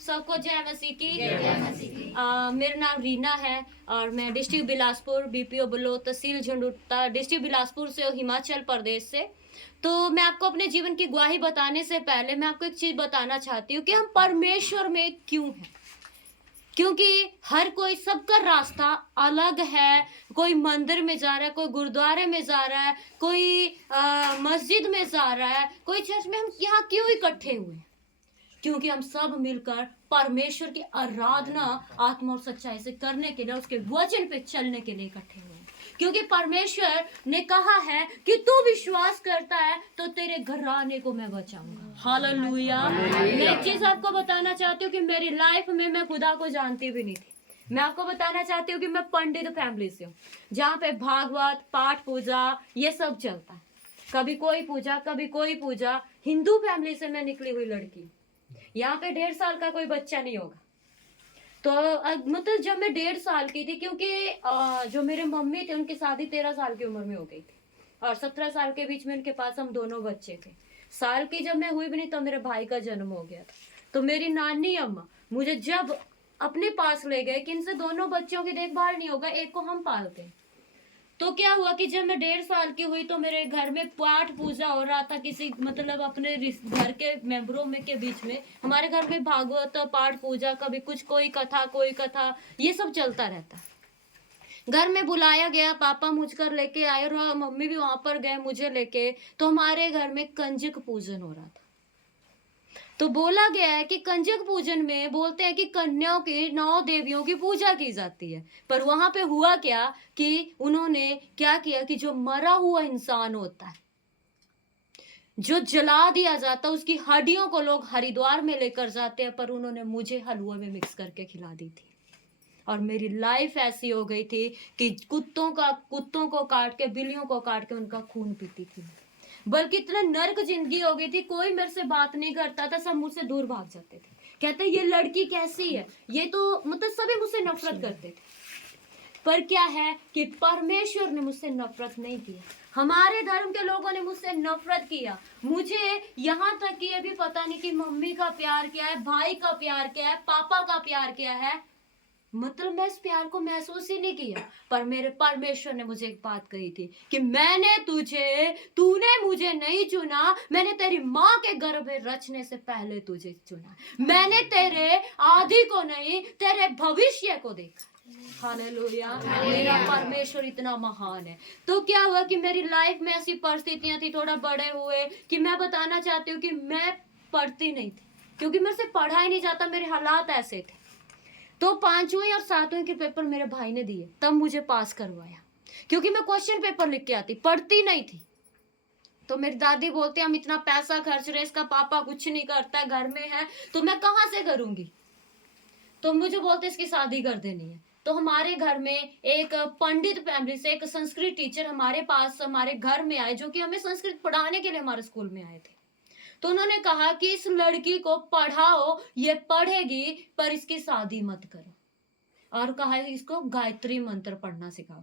सबको जय मसीह की। मेरा नाम रीना है और मैं डिस्ट्रिक्ट बिलासपुर बीपीओ बलोत तहसील झंडुता डिस्ट्रिक्ट बिलासपुर से हिमाचल प्रदेश से। तो मैं आपको अपने जीवन की गवाही बताने से पहले मैं आपको एक चीज बताना चाहती हूँ कि हम परमेश्वर में क्यों हैं। क्योंकि हर कोई सबका रास्ता अलग है। कोई मंदिर में जा रहा है, कोई गुरुद्वारे में जा रहा है, कोई मस्जिद में जा रहा है, कोई चर्च में। हम यहाँ क्यों इकट्ठे हुए हैं? क्योंकि हम सब मिलकर परमेश्वर की आराधना आत्मा और सच्चाई से करने के लिए, उसके वचन पे चलने के लिए इकट्ठे हुए हैं। क्योंकि परमेश्वर ने कहा है कि तू विश्वास करता है तो तेरे घराने को मैं बचाऊंगा। हालेलुया। मैं एक चीज आपको बताना चाहती हूँ कि मेरी लाइफ में मैं खुदा को जानती भी नहीं थी। मैं आपको बताना चाहती हूँ कि मैं पंडित फैमिली से हूँ, जहाँ पे भागवत पाठ पूजा ये सब चलता है। कभी कोई पूजा कभी कोई पूजा। हिंदू फैमिली से मैं निकली हुई लड़की। यहाँ पे 1.5 साल का कोई बच्चा नहीं होगा। तो मतलब जब मैं 1.5 साल की थी, क्योंकि जो मेरे मम्मी थे उनकी शादी 13 साल की उम्र में हो गई थी और 17 साल के बीच में उनके पास हम दोनों बच्चे थे। साल की जब मैं हुई भी नहीं तो मेरे भाई का जन्म हो गया था। तो मेरी नानी अम्मा मुझे जब अपने पास ले गए कि इनसे दोनों बच्चों की देखभाल नहीं होगा, एक को हम पालते हैं। तो क्या हुआ कि जब मैं 1.5 साल की हुई तो मेरे घर में पाठ पूजा हो रहा था। किसी मतलब अपने घर के मेंबरों में के बीच में हमारे घर में भागवत पाठ पूजा, कभी कुछ कोई कथा ये सब चलता रहता। घर में बुलाया गया, पापा मुझकर लेके आए और मम्मी भी वहां पर गए मुझे लेके। तो हमारे घर में कंजक पूजन हो रहा था। तो बोला गया है कि कंजक पूजन में बोलते हैं कि कन्याओं की 9 देवियों की पूजा की जाती है। पर वहां पे हुआ क्या कि उन्होंने क्या किया कि जो मरा हुआ इंसान होता है, जो जला दिया जाता है, उसकी हड्डियों को लोग हरिद्वार में लेकर जाते हैं। पर उन्होंने मुझे हलवा में मिक्स करके खिला दी थी और मेरी लाइफ ऐसी हो गई थी कि कुत्तों को काट के, बिल्लियों को काट के उनका खून पीती थी। बल्कि इतना नर्क जिंदगी हो गई थी, कोई मेरे से बात नहीं करता था, सब मुझसे दूर भाग जाते थे। कहते ये लड़की कैसी है, ये तो मतलब सभी मुझसे नफरत करते थे। पर क्या है कि परमेश्वर ने मुझसे नफरत नहीं किया। हमारे धर्म के लोगों ने मुझसे नफरत किया। मुझे यहाँ तक कि ये भी पता नहीं कि मम्मी का प्यार क्या है, भाई का प्यार क्या है, पापा का प्यार क्या है। मतलब मैं इस प्यार को महसूस ही नहीं किया। पर मेरे परमेश्वर ने मुझे एक बात कही थी कि तूने मुझे नहीं चुना, मैंने तेरी माँ के गर्भ में रचने से पहले तुझे चुना। मैंने तेरे आदि को नहीं, तेरे भविष्य को देखा। हालेलुया। मेरा परमेश्वर इतना महान है। तो क्या हुआ कि मेरी लाइफ में ऐसी परिस्थितियां थी, थोड़ा बड़े हुए, कि मैं बताना चाहती हूँ कि मैं पढ़ती नहीं थी, क्योंकि मेरे से पढ़ा ही नहीं जाता। मेरे हालात ऐसे थे। तो 5वीं और 7वीं के पेपर मेरे भाई ने दिए, तब मुझे पास करवाया। क्योंकि मैं क्वेश्चन पेपर लिख के आती, पढ़ती नहीं थी। तो मेरी दादी बोलती हम इतना पैसा खर्च रहे, इसका पापा कुछ नहीं करता, घर में है, तो मैं कहाँ से करूंगी। तो मुझे बोलते इसकी शादी कर देनी है। तो हमारे घर में एक पंडित फैमिली से एक संस्कृत टीचर हमारे पास हमारे घर में आए, जो कि हमें संस्कृत पढ़ाने के लिए हमारे स्कूल में आए थे। तो उन्होंने कहा कि इस लड़की को पढ़ाओ, ये पढ़ेगी, पर इसकी शादी मत करो। और कहा इसको गायत्री मंत्र पढ़ना सिखाओ।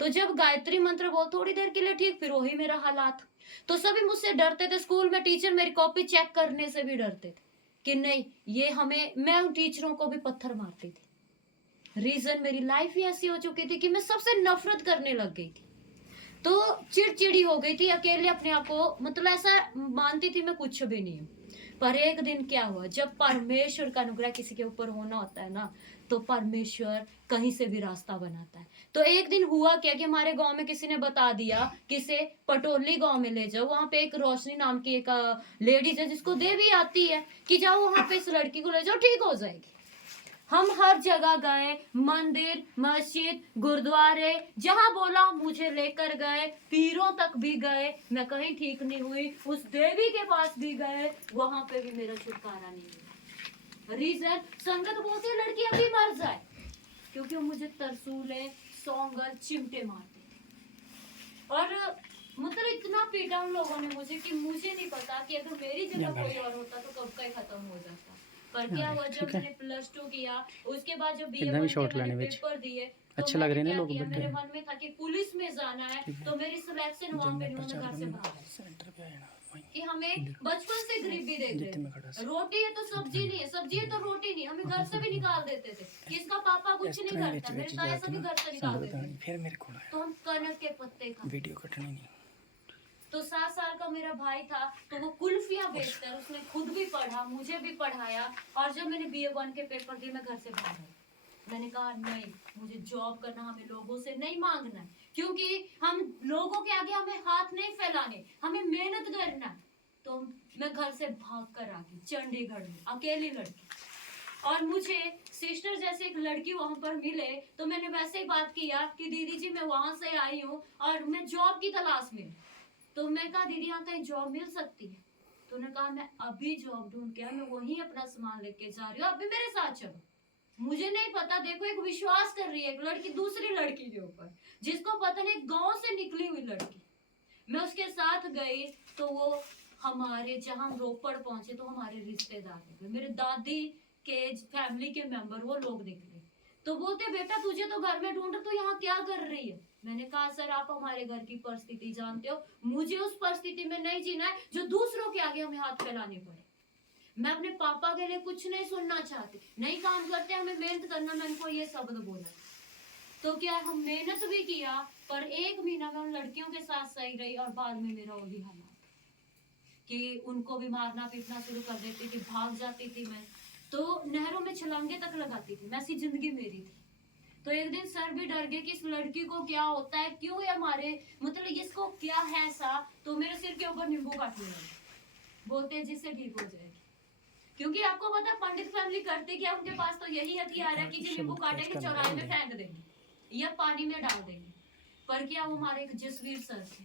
तो जब गायत्री मंत्र बोल थोड़ी देर के लिए ठीक, फिर वही मेरा हालात। तो सभी मुझसे डरते थे। स्कूल में टीचर मेरी कॉपी चेक करने से भी डरते थे कि नहीं ये हमें, मैं उन टीचरों को भी पत्थर मारती थी। रीजन मेरी लाइफ ही ऐसी हो चुकी थी कि मैं सबसे नफरत करने लग गई थी। तो चिड़चिड़ी हो गई थी, अकेले अपने आप को मतलब ऐसा मानती थी मैं कुछ भी नहीं हूँ। पर एक दिन क्या हुआ, जब परमेश्वर का अनुग्रह किसी के ऊपर होना होता है ना, तो परमेश्वर कहीं से भी रास्ता बनाता है। तो एक दिन हुआ क्या कि हमारे गांव में किसी ने बता दिया कि इसे पटोली गांव में ले जाओ, वहां पे एक रोशनी नाम की एक लेडीज है जिसको देवी आती है, कि जाओ वहां पे इस लड़की को ले जाओ, ठीक हो जाएगी। हम हर जगह गए, मंदिर, मस्जिद, गुरुद्वारे, जहां बोला मुझे लेकर गए, पीरों तक भी गए, मैं कहीं ठीक नहीं हुई। उस देवी के पास भी गए, वहां पे भी मेरा छुटकारा नहीं हुआ। रीजन संगत बोलती है लड़की अभी मर जाए, क्योंकि मुझे तरसूले, सौंगल, चिमटे मारते थे। और मतलब इतना पीटा उन लोगों ने मुझे कि मुझे नहीं पता कि अगर मेरी जगह कोई और होता तो कब का ही खत्म हो जाता। पर क्या हुआ, जब मैंने +2 किया, उसके बाद जब BA1 के मैंने पेपर दिए, अच्छे लग रहे हैं लोग। मेरे मन में था कि पुलिस में जाना है, तो मेरी सिलेक्शन वहां पे नहीं, मैं घर से भाग। कि हमें बचपन से गरीबी देते थे। रोटी है तो सब्जी नहीं है, सब्जी है तो रोटी नहीं, हमें घर से भी निकाल देते थे कि इसका पापा कुछ नहीं करता, मेरे ताया सभी घर से निकाल देते थे। फिर मेरे को तो हम कनक के पत्ते खाते। वीडियो कटनी नहीं। तो 7 साल का मेरा भाई था, तो वो कुल्फियां बेचता है, उसने खुद भी पढ़ा, मुझे भी पढ़ाया। और जब मैंने BA1 के पेपर दिए, मैं घर से भाग आई। मैंने कहा नहीं, मुझे जॉब करना, हमें लोगों से नहीं मांगना है, क्योंकि हम लोगों के आगे हमें हाथ नहीं फैलाने, हमें मेहनत करना है। तो मैं घर से भाग कर आ गई चंडीगढ़ में, अकेली लड़की। और मुझे सिस्टर जैसे एक लड़की वहां पर मिले, तो मैंने वैसे ही बात किया कि दीदी जी मैं वहां से आई हूँ और मैं जॉब की तलाश में। तो मैं कहा दीदी यहाँ कहीं जॉब मिल सकती है? तो उन्होंने कहा मैं अभी जॉब ढूंढ के मैं वहीं अपना सामान लेके जा रही हूँ, अभी मेरे साथ चलो। मुझे नहीं पता, देखो एक विश्वास कर रही है एक लड़की दूसरी लड़की के ऊपर, जिसको पता नहीं गांव से निकली हुई लड़की। मैं उसके साथ गई तो वो हमारे, जहां हम रोपड़ पहुंचे तो हमारे रिश्तेदार निकले, मेरे दादी के फैमिली के मेंबर वो लोग निकले। तो बोलते बेटा तुझे तो घर में ढूंढ, तू यहाँ क्या कर रही है? मैंने कहा सर आप हमारे घर की परिस्थिति जानते हो, मुझे उस परिस्थिति में नहीं जीना है जो दूसरों के आगे हमें हाथ फैलाने पड़े। मैं अपने पापा के लिए कुछ नहीं सुनना चाहती, नहीं काम करते हमें मेहनत करना, मैं उनको ये शब्द बोला। तो क्या हम मेहनत भी किया, पर 1 महीना में उन लड़कियों के साथ सही रही और बाद में मेरा वही हालात कि उनको भी मारना पीटना शुरू कर देती थी, भाग जाती थी मैं, तो नहरों में छलांगे तक लगाती थी, वैसी जिंदगी मेरी थी। तो एक दिन सर भी डर गए कि इस लड़की को क्या होता है, क्यों ये हमारे, मतलब इसको क्या है ऐसा। तो मेरे सिर के ऊपर नींबू काटने लगे, बोलते जिससे ठीक हो जाएगी। क्योंकि आपको पता है पंडित फैमिली करते क्या, उनके पास तो यही हथियार है कि जो नींबू काटेंगे चौराहे में फेंक देंगे या पानी में डाल देंगे। पर क्या वो हमारे एक जसवीर सर थे,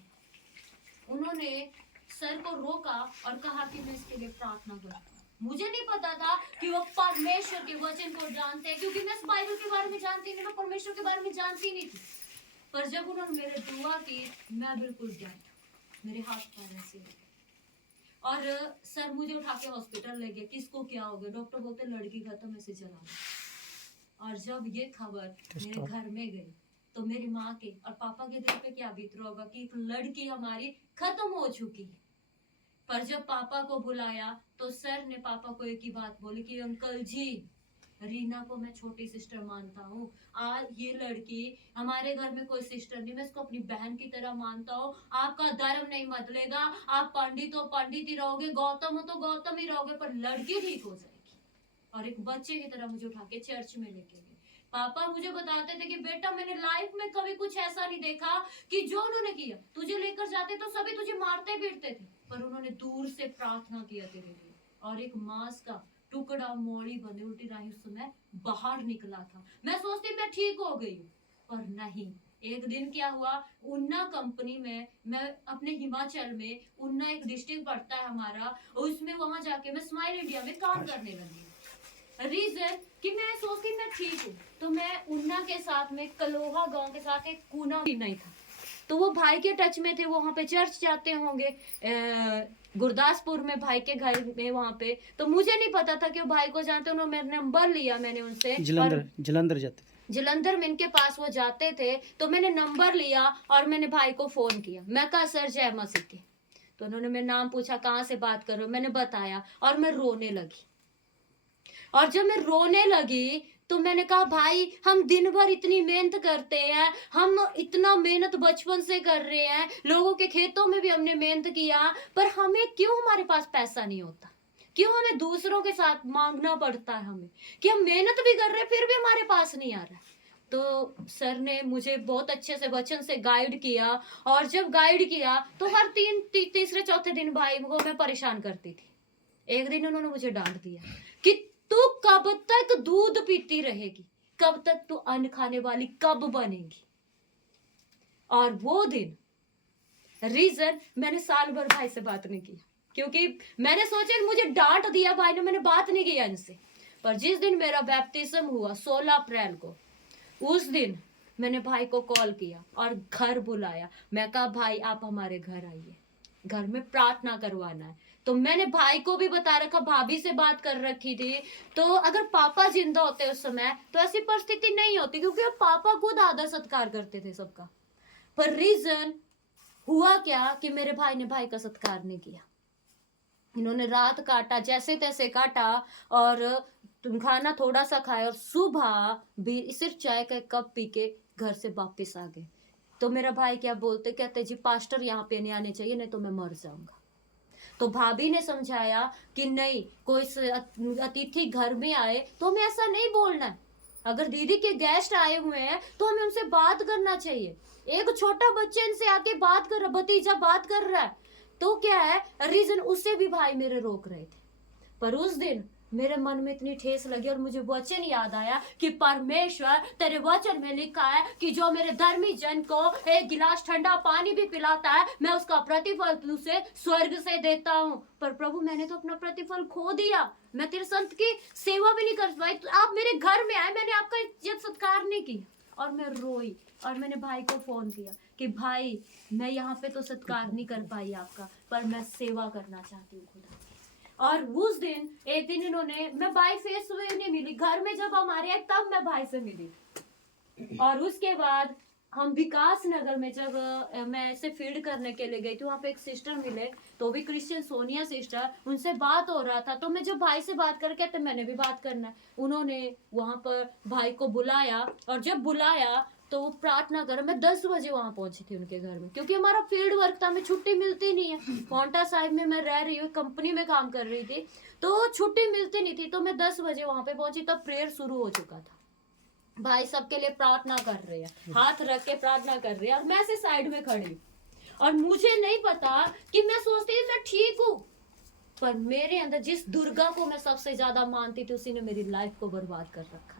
उन्होंने सर को रोका और कहा कि मैं इसके लिए प्रार्थना करता हूँ। मुझे नहीं पता था कि वो परमेश्वर के वचन को जानते हैं, क्योंकि मैं बाइबल के बारे में जानती नहीं, मैं परमेश्वर के बारे में जानती नहीं थी। पर जब उन्होंने मेरे दुआ की, मैं बिल्कुल डेड, मेरे हाथ पैर ऐसे हो गए। और सर मुझे उठा के हॉस्पिटल ले गए, किसको क्या हो गया? डॉक्टर बोलते लड़की खत्म, ऐसे चला गया। और जब ये खबर मेरे घर में गई तो मेरी माँ के और पापा के दिल पे क्या बीत रहा होगा कि एक लड़की हमारी खत्म हो चुकी है। पर जब पापा को बुलाया तो सर ने पापा को एक ही बात बोली कि अंकल जी, रीना को मैं छोटी सिस्टर मानता हूँ, आज ये लड़की हमारे घर में कोई सिस्टर नहीं, मैं इसको अपनी बहन की तरह मानता हूँ। आपका धर्म नहीं बदलेगा, आप पंडित हो पंडित ही रहोगे, गौतम हो तो गौतम ही रहोगे, पर लड़की ठीक हो जाएगी। और एक बच्चे की तरह मुझे उठा के चर्च में लेके गए। पापा मुझे बताते थे कि बेटा मैंने लाइफ में कभी कुछ ऐसा नहीं देखा कि जो उन्होंने किया, तुझे लेकर जाते तो सभी तुझे मारते पीटते थे, पर उन्होंने दूर से प्रार्थना किया तेरे लिए। और एक मांस का टुकड़ा मोड़ी बंधे उल्टी राही उस समय बाहर निकला था। मैं सोचती मैं ठीक हो गई हूँ, पर नहीं। एक दिन क्या हुआ, उन्ना कंपनी में, मैं अपने हिमाचल में, उन्ना एक डिस्ट्रिक्ट पड़ता है हमारा, उसमें वहां जाके मैं स्माइल इंडिया में काम करने लगी। रीजन कि मैं सोचती मैं ठीक हूँ। तो मैं उन्ना के साथ में कलोहा गांव के साथ एक कूना भी नहीं था, तो वो भाई के टच में थे, वो वहाँ पे चर्च जाते होंगे गुरदासपुर में भाई के घर में वहाँ पे। तो मुझे नहीं पता था कि वो भाई को जानते, उन्होंने मेरा नंबर लिया, मैंने उनसे जलंधर जाते थे, जलंधर में इनके पास वो जाते थे, तो मैंने नंबर लिया और मैंने भाई को फोन किया। मैं कहा सर जय मसीह की। तो उन्होंने मेरा नाम पूछा, कहाँ से बात कर रहे हो, मैंने बताया और मैं रोने लगी। और जब मैं रोने लगी तो मैंने कहा भाई हम दिन भर इतनी मेहनत करते हैं, हम इतना मेहनत बचपन से कर रहे हैं, लोगों के खेतों में भी हमने मेहनत किया, पर हमें क्यों हमारे पास पैसा नहीं होता, क्यों हमें दूसरों के साथ मांगना पड़ता है, हमें कि हम मेहनत भी कर रहे हैं फिर भी हमारे पास नहीं आ रहा है। तो सर ने मुझे बहुत अच्छे से वचन से गाइड किया, और जब गाइड किया तो हर तीसरे चौथे दिन भाई को मैं परेशान करती थी। एक दिन उन्होंने मुझे डांट दिया कि तू कब तक दूध पीती रहेगी, कब तक तू अन्न खाने वाली कब बनेगी। और वो दिन रीजन मैंने साल भर भाई से बात नहीं की, क्योंकि मैंने सोचा मुझे डांट दिया भाई ने, मैंने बात नहीं किया इनसे। पर जिस दिन मेरा बैप्टिज्म हुआ 16 अप्रैल को, उस दिन मैंने भाई को कॉल किया और घर बुलाया। मैं कहा भाई आप हमारे घर आइए, घर में प्रार्थना करवाना है। तो मैंने भाई को भी बता रखा, भाभी से बात कर रखी थी। तो अगर पापा जिंदा होते उस समय तो ऐसी परिस्थिति नहीं होती, क्योंकि अब पापा खुद आदर सत्कार करते थे सबका। पर रीजन हुआ क्या कि मेरे भाई ने भाई का सत्कार नहीं किया। इन्होंने रात काटा, जैसे तैसे काटा, और खाना थोड़ा सा खाया, और सुबह भी सिर्फ चाय का एक कप पी के घर से वापस आ गए। तो मेरा भाई क्या बोलते, कहते जी पास्टर यहाँ पे नहीं आने चाहिए, नहीं तो मैं मर जाऊंगा। तो भाभी ने समझाया कि नहीं, कोई अतिथि घर में आए तो हमें ऐसा नहीं बोलना है। अगर दीदी के गेस्ट आए हुए हैं तो हमें उनसे बात करना चाहिए। एक छोटा बच्चे इनसे आके बात कर रहा, भतीजा बात कर रहा है, तो क्या है रीजन, उससे भी भाई मेरे रोक रहे थे। पर उस दिन मेरे मन में इतनी ठेस लगी और मुझे वचन याद आया कि परमेश्वर तेरे वचन में लिखा है कि जो मेरे धर्मी जन को एक गिलास ठंडा पानी भी पिलाता है, मैं उसका प्रतिफल तुझसे स्वर्ग से देता हूँ। पर प्रभु मैंने तो अपना प्रतिफल खो दिया, मैं तेरे संत की सेवा भी नहीं कर पाई, तो आप मेरे घर में आए, मैंने आपका इज्जत सत्कार नहीं किया। और मैं रोई और मैंने भाई को फोन किया कि भाई मैं यहाँ पे तो सत्कार नहीं कर पाई आपका, पर मैं सेवा करना चाहती हूँ खुदा। और उस दिन एक दिन इन्होंने, मैं भाई फेस हुए नहीं मिली, घर में जब हमारे आए तब मैं भाई से मिली। और उसके बाद हम विकास नगर में जब मैं ऐसे फील्ड करने के लिए गई थी, वहाँ पे एक सिस्टर मिले, तो भी क्रिश्चियन, सोनिया सिस्टर, उनसे बात हो रहा था। तो मैं जब भाई से बात करके तो मैंने भी बात करना है, उन्होंने वहाँ पर भाई को बुलाया, और जब बुलाया तो वो प्रार्थना कर, मैं 10 बजे वहां पहुंची थी उनके घर में, क्योंकि हमारा फील्ड वर्क था, हमें छुट्टी मिलती नहीं है। पौंटा साहिब में मैं रह रही हूँ, कंपनी में काम कर रही थी, तो छुट्टी मिलती नहीं थी। तो मैं 10 बजे वहां पे पहुंची, तब प्रेयर शुरू हो चुका था। भाई सबके लिए प्रार्थना कर रहे हैं, हाथ रख के प्रार्थना कर रहे हैं, और मैं ऐसे साइड में खड़ी, और मुझे नहीं पता कि मैं सोचती थी मैं ठीक हूँ, पर मेरे अंदर जिस दुर्गा को मैं सबसे ज्यादा मानती थी, उसी ने मेरी लाइफ को बर्बाद कर रखा था।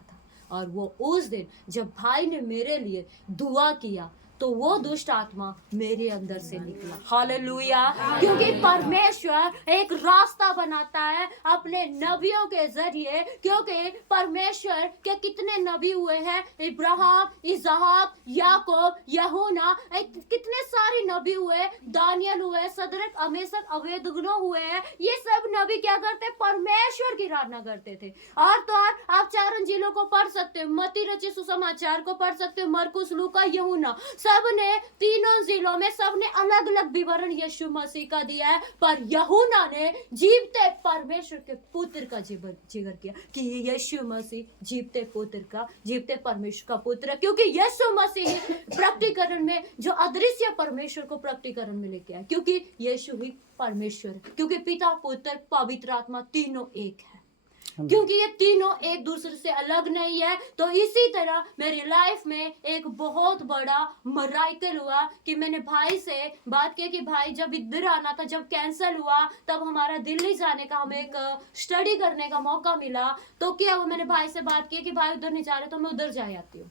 और वो उस दिन जब भाई ने मेरे लिए दुआ किया, तो वो दुष्ट आत्मा मेरे अंदर से निकला। हालेलुया। क्योंकि परमेश्वर एक रास्ता बनाता है अपने नबियों के जरिए, क्योंकि परमेश्वर के कितने नबी हुए हैं, इब्राहिम, इसहाक, याकूब, यूहन्ना, कितने सारे नबी हुए, दानियल हुए, सदरक, अमेशक, अबेदनगो हुए हैं। ये सब नबी क्या करते, परमेश्वर की आराधना करते थे। और तो और आप 4 अंजीलों को पढ़ सकते हो, मत्ती रचित सुसमाचार को पढ़ सकते हो, मरकुस, लूका, यूहन्ना, सबने तीनों जिलों में सबने अलग अलग विवरण यीशु मसीह का दिया है। पर यूहन्ना ने जीवते परमेश्वर के पुत्र का जिक्र किया कि यीशु मसीह जीवते पुत्र का, जीवते परमेश्वर का पुत्र है, क्योंकि यीशु मसीह प्रकटीकरण में जो अदृश्य परमेश्वर को प्रकटीकरण में लेके आया, क्योंकि यीशु ही परमेश्वर है, क्योंकि पिता, पुत्र, पवित्र आत्मा तीनों एक है, क्योंकि ये तीनों एक दूसरे से अलग नहीं है। तो इसी तरह मेरी लाइफ में एक बहुत बड़ा मराइकल हुआ कि मैंने भाई से बात की कि भाई जब इधर आना था, जब कैंसिल हुआ, तब हमारा दिल्ली जाने का हमें एक स्टडी करने का मौका मिला, तो क्या हुआ, मैंने भाई से बात की कि भाई उधर नहीं जा रहे तो मैं उधर जा आती हूँ।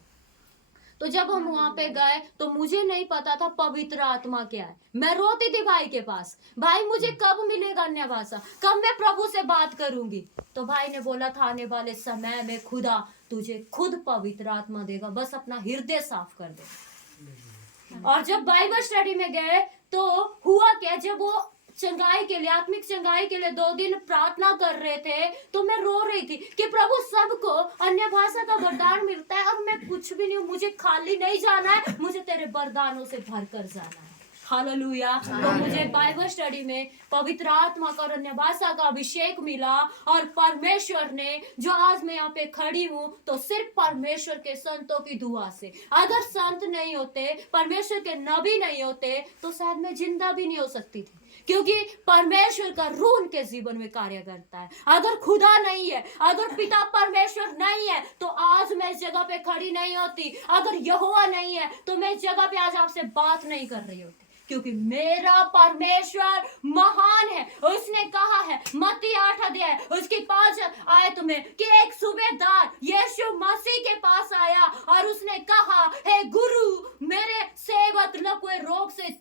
तो जब हम वहां पे गए तो मुझे नहीं पता था पवित्र आत्मा क्या है। मैं रोती थी भाई के पास, भाई मुझे कब मिलेगा अन्य भाषा, कब मैं प्रभु से बात करूंगी। तो भाई ने बोला था आने वाले समय में खुदा तुझे खुद पवित्र आत्मा देगा, बस अपना हृदय साफ कर दे। और जब बाइबल स्टडी में गए तो हुआ क्या, जब वो चंगाई के लिए, आत्मिक चंगाई के लिए 2 दिन प्रार्थना कर रहे थे, तो मैं रो रही थी कि प्रभु सबको अन्य भाषा का वरदान मिलता है और मैं कुछ भी नहीं हूँ, मुझे खाली नहीं जाना है, मुझे तेरे वरदानों से भरकर जाना है। हालेलुया। तो मुझे बाइबल स्टडी में पवित्र आत्मा का और अन्य भाषा का अभिषेक मिला, और परमेश्वर ने, जो आज मैं यहाँ पे खड़ी हूँ, तो सिर्फ परमेश्वर के संतों की दुआ से। अगर संत नहीं होते, परमेश्वर के नबी नहीं होते, तो शायद मैं जिंदा भी नहीं हो सकती थी, क्योंकि परमेश्वर का रूह उनके जीवन में कार्य करता है। अगर खुदा नहीं है, अगर पिता परमेश्वर नहीं है, तो आज मैं इस जगह पे खड़ी नहीं होती। अगर यहोवा नहीं है, तो मैं इस जगह पे आज आपसे बात नहीं कर रही होती, क्योंकि मेरा परमेश्वर महान है। उसने कहा है मत्ती 8 अध्याय उसकी 5 आयत में कि एक सूबेदार यीशु मसीह के पास आया और उसने कहा, हे गुरु, मेरे सेवक लकवे रोग से,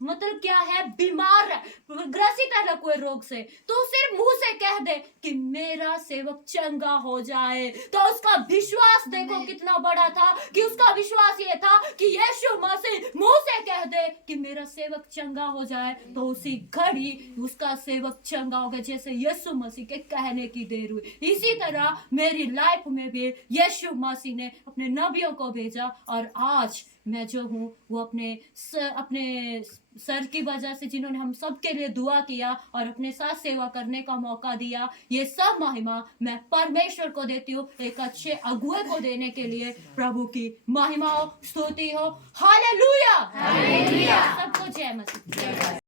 मतलब क्या है, बीमार है, ग्रसित है लकवे रोग से, तो सिर्फ मुंह से कह दे कि मेरा सेवक चंगा हो जाए। तो उसका विश्वास देखो कितना बड़ा था, कि उसका विश्वास ये था कि यीशु मसीह मुंह से कह दे कि मेरा सेवक चंगा हो जाए, तो उसी घड़ी उसका सेवक चंगा हो गया, जैसे यीशु मसीह के कहने की देर हुई। इसी तरह मेरी लाइफ में भी यीशु मसीह ने अपने नबियों को भेजा, और आज मैं जो हूँ वो अपने सर की वजह से, जिन्होंने हम सबके लिए दुआ किया और अपने साथ सेवा करने का मौका दिया, ये सब महिमा मैं परमेश्वर को देती हूँ, एक अच्छे अगुए को देने के लिए। प्रभु की महिमा हो, स्तुति हो। हालेलुया।